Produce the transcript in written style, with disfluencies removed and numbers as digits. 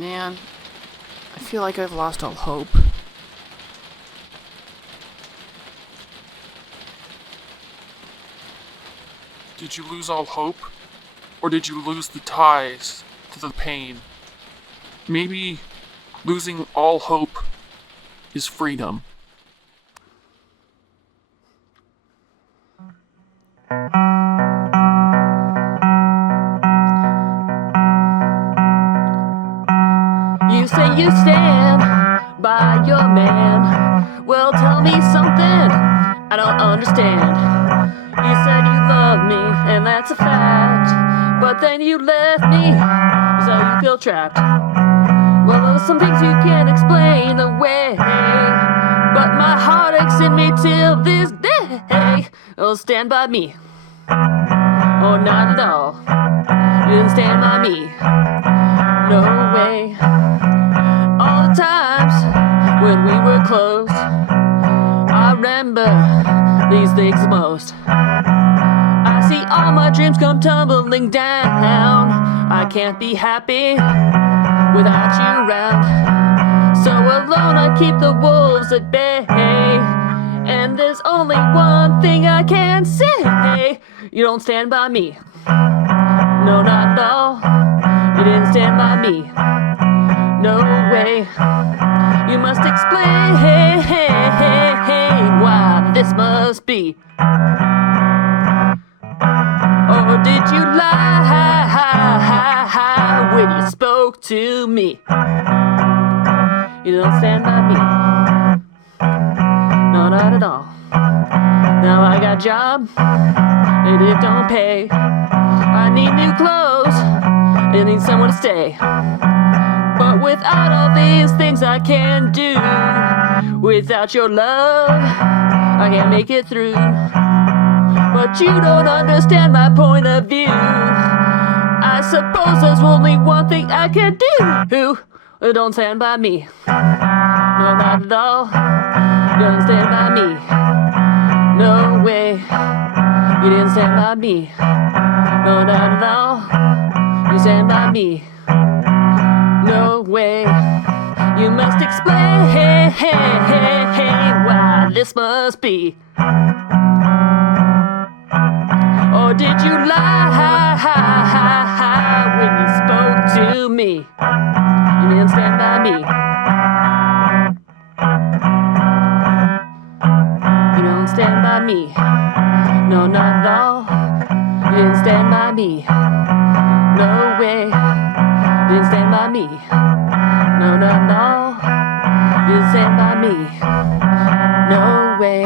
Man, I feel like I've lost all hope. Did you lose all hope? Or did you lose the ties to the pain? Maybe losing all hope is freedom. You say you stand by your man. Well, tell me something I don't understand. You said you love me, and that's a fact. But then you left me, so you feel trapped. Well, there's some things you can't explain away, but my heart aches in me till this day. Oh, stand by me. Oh, not at all. You didn't stand by me. No way. All the times when we were close, I remember these things the most. I see all my dreams come tumbling down. I can't be happy without you around. So alone I keep the wolves at bay, and there's only one thing I can say: you don't stand by me. No, not at all. You didn't stand by me. No way. You must explain why this must be. Or did you lie when you spoke to me? You don't stand by me. No, not at all. Now I got a job, they don't pay. I need new clothes, I need someone to stay. But without all these things I can do, without your love, I can't make it through. But you don't understand my point of view. I suppose there's only one thing I can do. Don't stand by me. No, not at all. Don't stand by me. No way. You didn't stand by me. No, not at all. You stand by me. No way. You must explain why this must be. Or did you lie when you spoke to me? You didn't stand by me. You don't stand by me. No, not at all. You didn't stand by me. No way. You didn't stand by me. No, not at all. You didn't stand by me. No way.